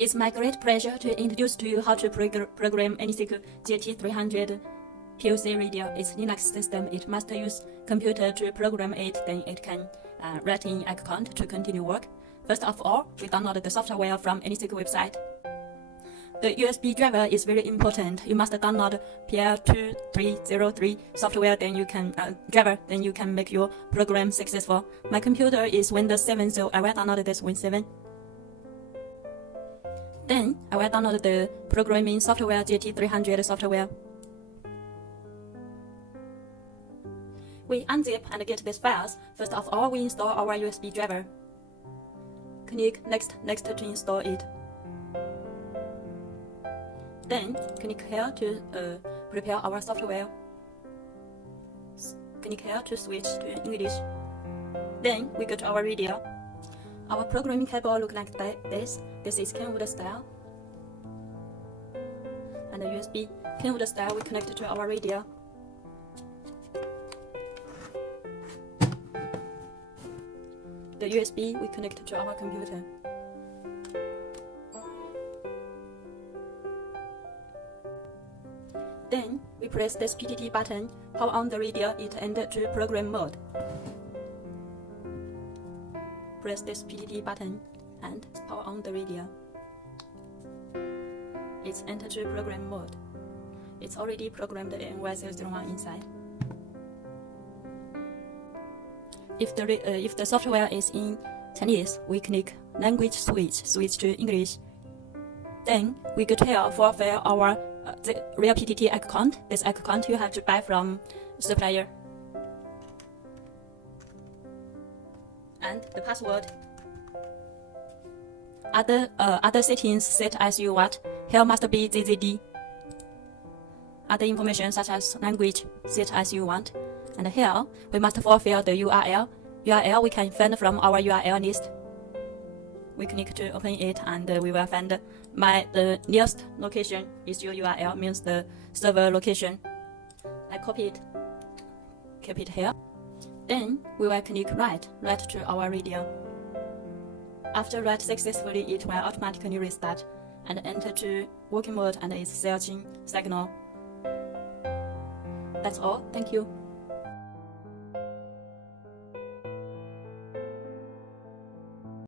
It's my great pleasure to introduce to you how to program ANYSECU GT-300 POC radio. It's Linux system. It must use computer to program it, then it can write in account to continue work. First of all, we download the software from ANYSECU website. The USB driver is very important. You must download PL2303 software, then you can driver, then you can make your program successful. My computer is Windows 7, so I will download this Windows 7. Then I will download the programming software GT-300 software. We unzip and get these files. First of all, we install our USB driver. Click next to install it. Then click here to prepare our software. Click here to switch to English. Then we go to our radio. Our programming cable looks like this. This is Kenwood style. And the USB Kenwood style we connect to our radio. The USB we connect to our computer. Then we press this PTT button, power on the radio, it entered to program mode. Press this PTT button and power on the radio. It's entered to program mode. It's already programmed ANYSECU inside. If the software is in Chinese, we click language switch to English. Then we go here for our the Realptt account. This account you have to buy from supplier. And the password. Other settings set as you want. Here must be ZZD. Other information such as language set as you want. And here we must fulfill the URL. URL we can find from our URL list. We click to open it and we will find the nearest location is your URL, means the server location. I copy it, keep it here. Then we will click write to our radio. After write successfully, it will automatically restart and enter to working mode and is searching signal. That's all. Thank you.